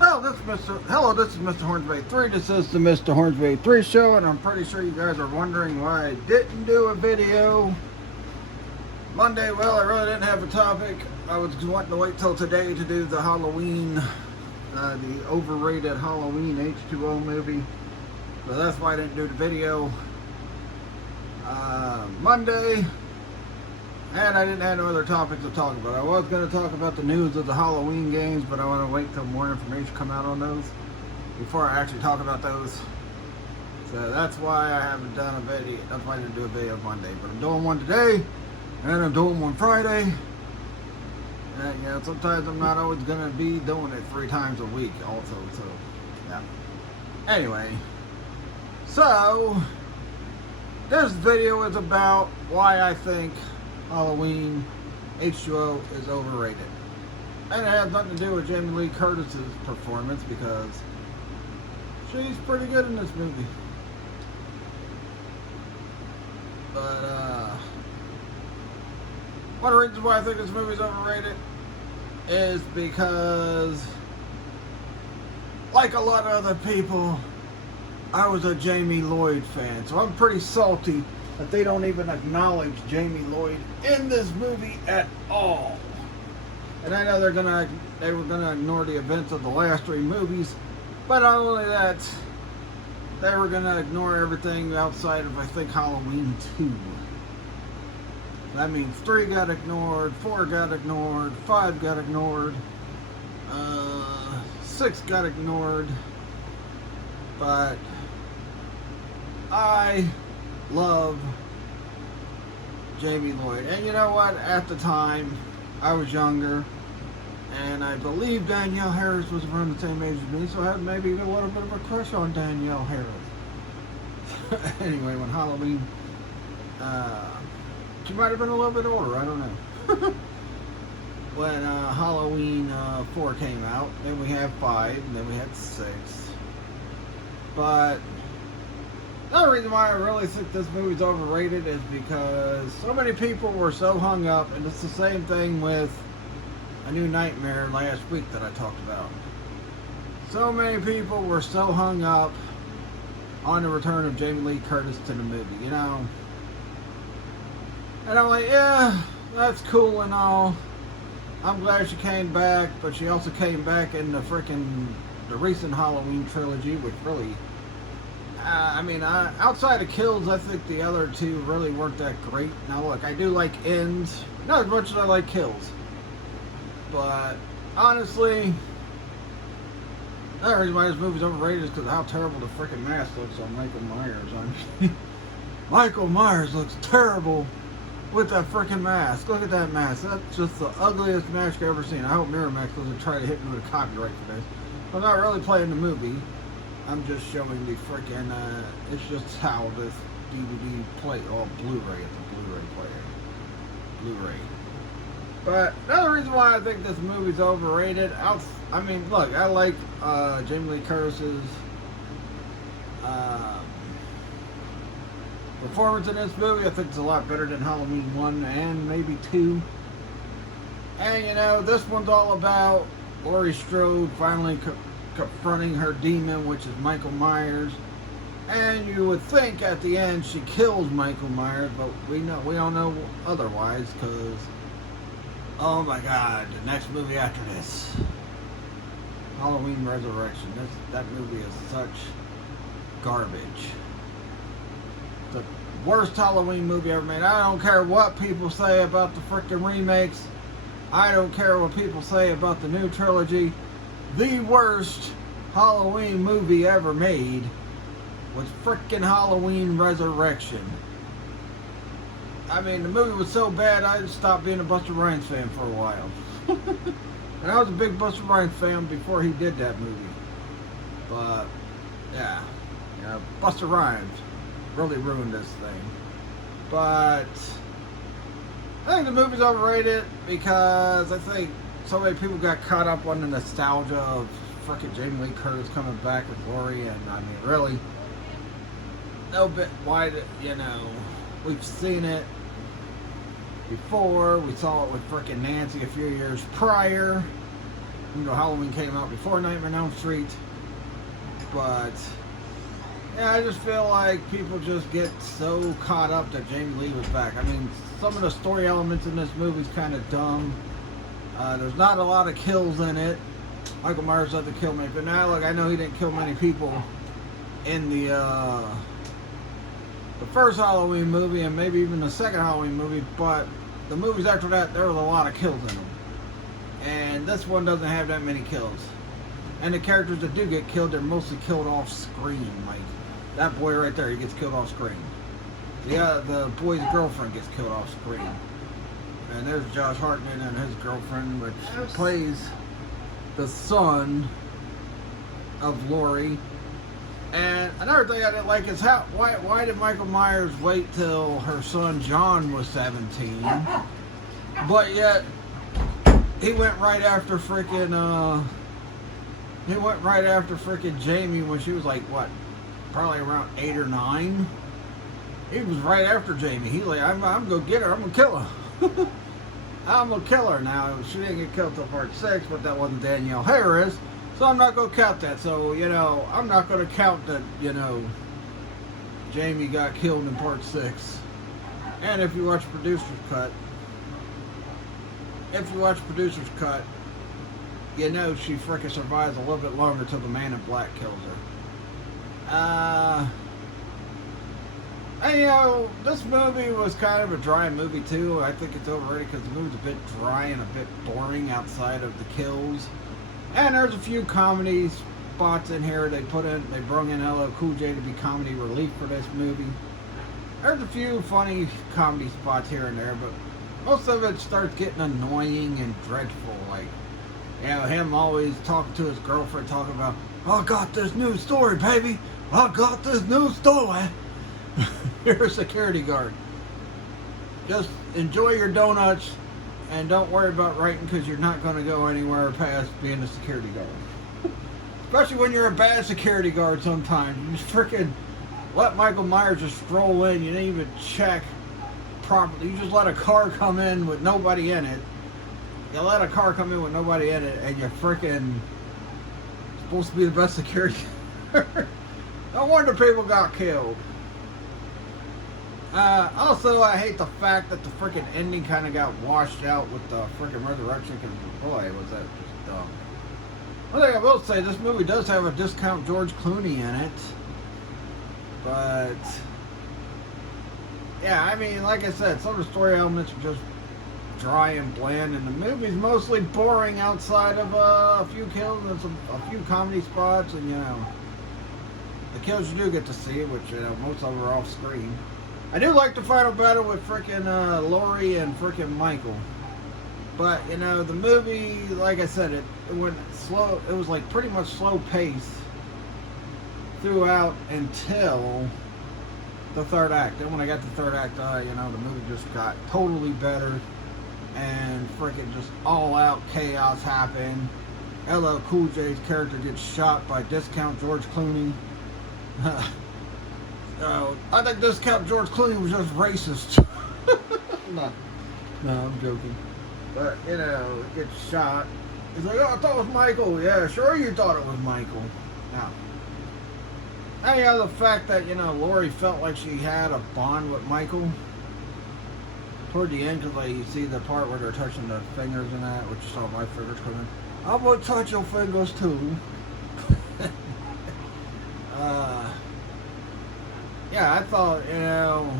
This is Mr. Hornsby 3. This is the Mr. Hornsby 3 show, and I'm pretty sure you guys are wondering why I didn't do a video Monday. Well, I really didn't have a topic. I was wanting to wait till today to do the Halloween, the overrated Halloween H20 movie. So that's why I didn't do the video Monday. And I didn't have no other topics to talk about. I was going to talk about the news of the Halloween games, but I want to wait till more information come out on those before I actually talk about those. So that's why I haven't done a video. That's why I didn't do a video Monday. But I'm doing one today, and I'm doing one Friday. And, you know, sometimes I'm not always going to be doing it 3 times a week also. So, yeah. Anyway. So, this video is about why I think Halloween H20 is overrated. And it has nothing to do with Jamie Lee Curtis's performance, because she's pretty good in this movie. But one of the reasons why I think this movie is overrated is because, like a lot of other people, I was a Jamie Lloyd fan, so I'm pretty salty that they don't even acknowledge Jamie Lloyd in this movie at all. And I know they were gonna ignore the events of the last 3 movies, but not only that, they were gonna ignore everything outside of, I think, Halloween 2. That means 3 got ignored, 4 got ignored, 5 got ignored, 6 got ignored, but I love Jamie Lloyd. And you know what? At the time, I was younger, and I believe Danielle Harris was around the same age as me, so I had maybe a little bit of a crush on Danielle Harris. Anyway, when Halloween, she might have been a little bit older, I don't know. When Halloween 4 came out, then we had 5, and then we had 6. But another reason why I really think this movie's overrated is because so many people were so hung up, and it's the same thing with A New Nightmare last week that I talked about. So many people were so hung up on the return of Jamie Lee Curtis to the movie, you know. And I'm like, yeah, that's cool and all. I'm glad she came back, but she also came back in the recent Halloween trilogy, which really, outside of Kills, I think the other 2 really weren't that great. Now look, I do like Ends, not as much as I like Kills. But, honestly, another reason why this movie's overrated is because of how terrible the freaking mask looks on Michael Myers. I mean, Michael Myers looks terrible with that freaking mask. Look at that mask. That's just the ugliest mask I've ever seen. I hope Miramax doesn't try to hit me with a copyright for this. I'm not really playing the movie. I'm just showing the freaking, it's just how this DVD play, Blu-ray, it's a Blu-ray player. Blu-ray. But another reason why I think this movie's overrated, look, I like Jamie Lee Curtis's performance in this movie. I think it's a lot better than Halloween 1 and maybe 2. And you know, this one's all about Laurie Strode finally confronting her demon, which is Michael Myers. And you would think at the end she kills Michael Myers, but we all know otherwise, because oh my God, the next movie after this, Halloween Resurrection. That movie is such garbage. The worst Halloween movie ever made. I don't care what people say about the freaking remakes. I don't care what people say about the new trilogy. The worst Halloween movie ever made was freaking Halloween Resurrection. I mean, the movie was so bad I just stopped being a Busta Rhymes fan for a while. And I was a big Busta Rhymes fan before he did that movie. But, yeah. You know, Busta Rhymes really ruined this thing. But I think the movie's overrated because I think so many people got caught up on the nostalgia of frickin' Jamie Lee Curtis coming back with Laurie, and I mean, really, no bit, why, you know, we've seen it before. We saw it with frickin' Nancy a few years prior. You know, Halloween came out before Nightmare on Elm Street. But yeah, I just feel like people just get so caught up that Jamie Lee was back. I mean, some of the story elements in this movie is kind of dumb. There's not a lot of kills in it. Michael Myers doesn't kill many, but now, like, I know he didn't kill many people in the first Halloween movie and maybe even the second Halloween movie, but the movies after that, there was a lot of kills in them. And this one doesn't have that many kills. And the characters that do get killed, they're mostly killed off screen. Like, that boy right there, he gets killed off screen. The boy's girlfriend gets killed off screen. And there's Josh Hartnett and his girlfriend, which plays the son of Laurie. And another thing I didn't like is why did Michael Myers wait till her son John was 17, but yet he went right after frickin' Jamie when she was like, what, probably around 8 or 9. He was right after Jamie. He like, I'm gonna get her. I'm gonna kill her. I'm gonna kill her. Now, she didn't get killed till part 6, but that wasn't Danielle Harris, so I'm not gonna count that. So, you know, I'm not gonna count that, you know, Jamie got killed in part 6. And if you watch producer's cut, you know she frickin' survives a little bit longer till the Man in Black kills her. And, you know, this movie was kind of a dry movie too. I think it's overrated because the movie's a bit dry and a bit boring outside of the kills. And there's a few comedy spots in here they brung in LL Cool J to be comedy relief for this movie. There's a few funny comedy spots here and there, but most of it starts getting annoying and dreadful. Like, you know, him always talking to his girlfriend, talking about, I got this new story, baby. I got this new story. You're a security guard. Just enjoy your donuts and don't worry about writing because you're not going to go anywhere past being a security guard. Especially when you're a bad security guard sometimes. You just freaking let Michael Myers just stroll in. You didn't even check properly. You just let a car come in with nobody in it. You let a car come in with nobody in it and you're freaking supposed to be the best security guard. No wonder people got killed. Also, I hate the fact that the freaking ending kind of got washed out with the freaking resurrection, because boy, was that just dumb. One thing I will say, this movie does have a discount George Clooney in it. But, yeah, I mean, like I said, some of the story elements are just dry and bland, and the movie's mostly boring outside of a few kills and a few comedy spots, and, you know, the kills you do get to see, which, you know, most of them are off screen. I do like the final battle with frickin' Laurie and frickin' Michael. But, you know, the movie, like I said, it went slow. It was like pretty much slow paced throughout until the third act. Then when I got to the third act, you know, the movie just got totally better. And frickin' just all out chaos happened. LL Cool J's character gets shot by discount George Clooney. I think discount George Clooney was just racist. No, I'm joking. But, you know, it gets shot. He's like, oh, I thought it was Michael. Yeah, sure you thought it was Michael. Now, anyhow, the fact that, you know, Laurie felt like she had a bond with Michael toward the end, because, like, you see the part where they're touching the fingers and that, which you saw my fingers coming. I'm going to touch your fingers, too. Yeah, I thought, you know,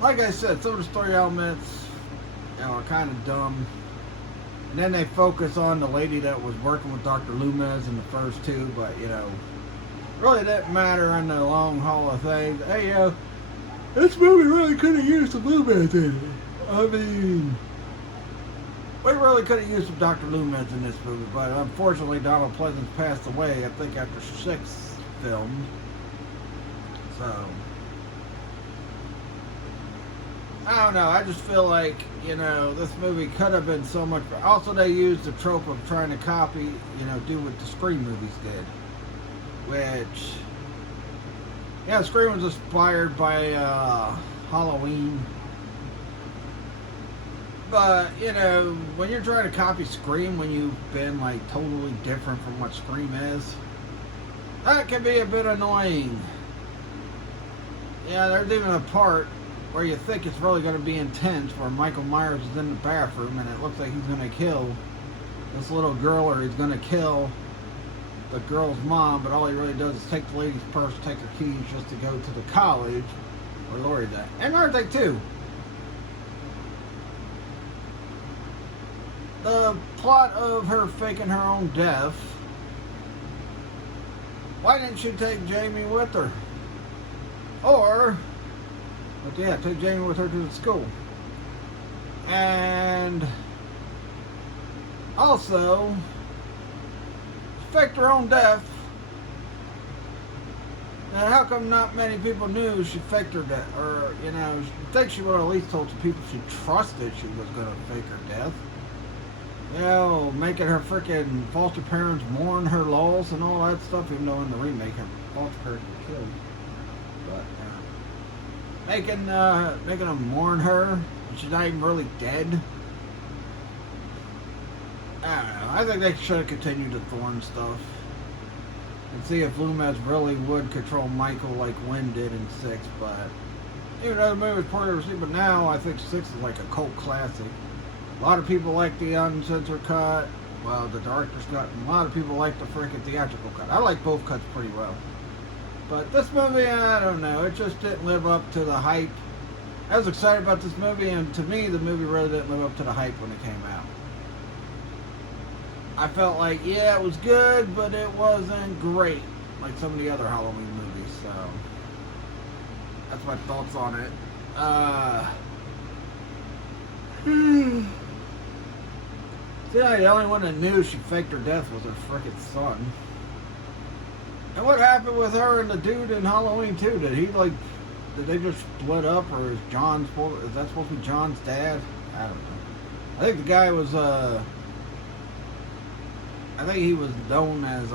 like I said, some of the story elements, you know, are kind of dumb. And then they focus on the lady that was working with Dr. Loomis in the first two, but, you know, really didn't matter in the long haul of things. Hey, this movie really could have used some Loomis in it. I mean, we really could have used some Dr. Loomis in this movie, but unfortunately Donald Pleasance passed away, I think, after 6 filmed. So, I don't know, I just feel like, you know, this movie could have been so much. Also, they used the trope of trying to copy, you know, do what the Scream movies did, which, yeah, Scream was inspired by Halloween. But, you know, when you're trying to copy Scream when you've been, like, totally different from what Scream is, that can be a bit annoying. Yeah, there's even a part where you think it's really going to be intense where Michael Myers is in the bathroom and it looks like he's going to kill this little girl, or he's going to kill the girl's mom, but all he really does is take the lady's purse, take her keys just to go to the college where Lori died. And another thing, too. The plot of her faking her own death. Why didn't she take Jamie with her? Or, but yeah, take Jamie with her to the school. And also, faked her own death. And how come not many people knew she faked her death? Or, you know, I think she would have at least told some people she trusted she was going to fake her death. You know, making her freaking foster parents mourn her loss and all that stuff, even though in the remake her foster parents were killed. But, making them mourn her, and she's not even really dead. I don't know. I think they should have continued the Thorn stuff. And see if Loomis really would control Michael like Wynn did in 6, but even though the movie was poorly received, but now I think 6 is like a cult classic. A lot of people like the uncensored cut, well, the director's cut, and a lot of people like the freaking theatrical cut. I like both cuts pretty well. But this movie, I don't know, it just didn't live up to the hype. I was excited about this movie, and to me, the movie really didn't live up to the hype when it came out. I felt like, yeah, it was good, but it wasn't great, like some of the other Halloween movies, so that's my thoughts on it. See, the only one that knew she faked her death was her frickin' son. And what happened with her and the dude in Halloween 2? Did they just split up, or is that supposed to be John's dad? I don't know. I think the guy was, I think he was known as,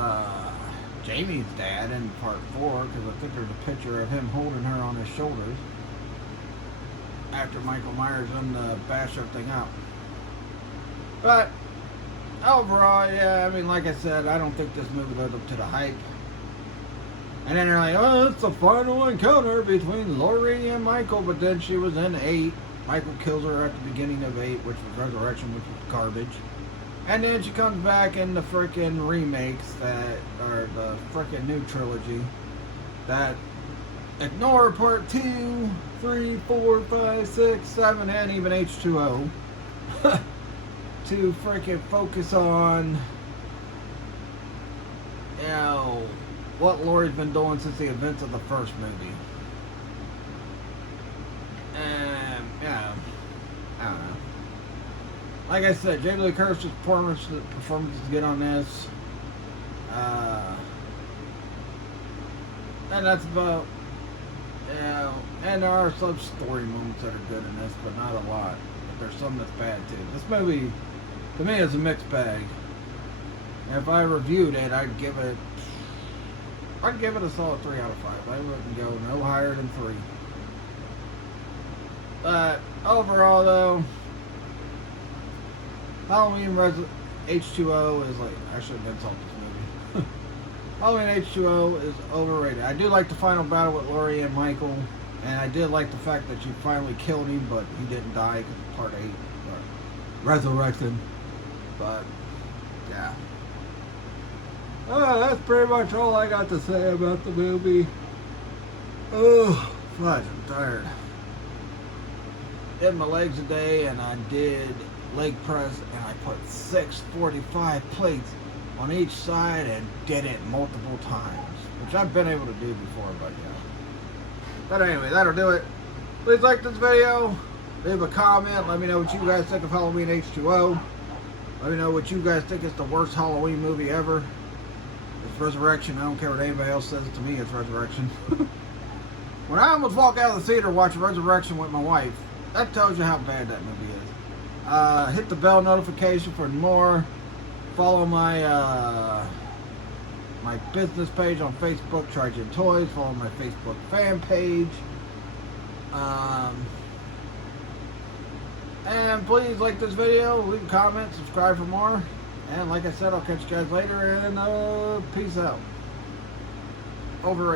Jamie's dad in part 4, because I think there's a picture of him holding her on his shoulders after Michael Myers bashed everything out. But overall, yeah, I mean, like I said, I don't think this movie lived up to the hype. And then they're like, oh, it's the final encounter between Laurie and Michael, but then she was in 8. Michael kills her at the beginning of 8, which was Resurrection, which was garbage. And then she comes back in the frickin' remakes that are the frickin' new trilogy that ignore part 2, 3, 4, 5, 6, 7, and even H20 to frickin' focus on, you know, what Laurie's been doing since the events of the first movie. And, yeah, I don't know. Like I said, Jamie Lee Curtis's performance is good on this. And that's about, you know, and there are some story moments that are good in this, but not a lot. But there's some that's bad too. This movie, to me, is a mixed bag. And if I reviewed it, I'd give it a solid 3 out of 5. I wouldn't go no higher than 3. But overall, though, Halloween H20 is like, I shouldn't insult this movie. Halloween H20 is overrated. I do like the final battle with Laurie and Michael, and I did like the fact that she finally killed him, but he didn't die because of part 8, but Resurrection. But yeah. That's pretty much all I got to say about the movie. Oh, fudge, I'm tired. Did my legs today, and I did leg press, and I put 645 plates on each side and did it multiple times, which I've been able to do before, but yeah. But anyway, that'll do it. Please like this video, leave a comment, let me know what you guys think of Halloween H20. Let me know what you guys think is the worst Halloween movie ever. It's Resurrection. I don't care what anybody else says. To me, it's Resurrection. When I almost walk out of the theater watching Resurrection with my wife, that tells you how bad that movie is. Hit the bell notification for more. Follow my my business page on Facebook, Trigen Toys. Follow my Facebook fan page. And please like this video, leave a comment, subscribe for more. And like I said, I'll catch you guys later, and peace out. Overrated.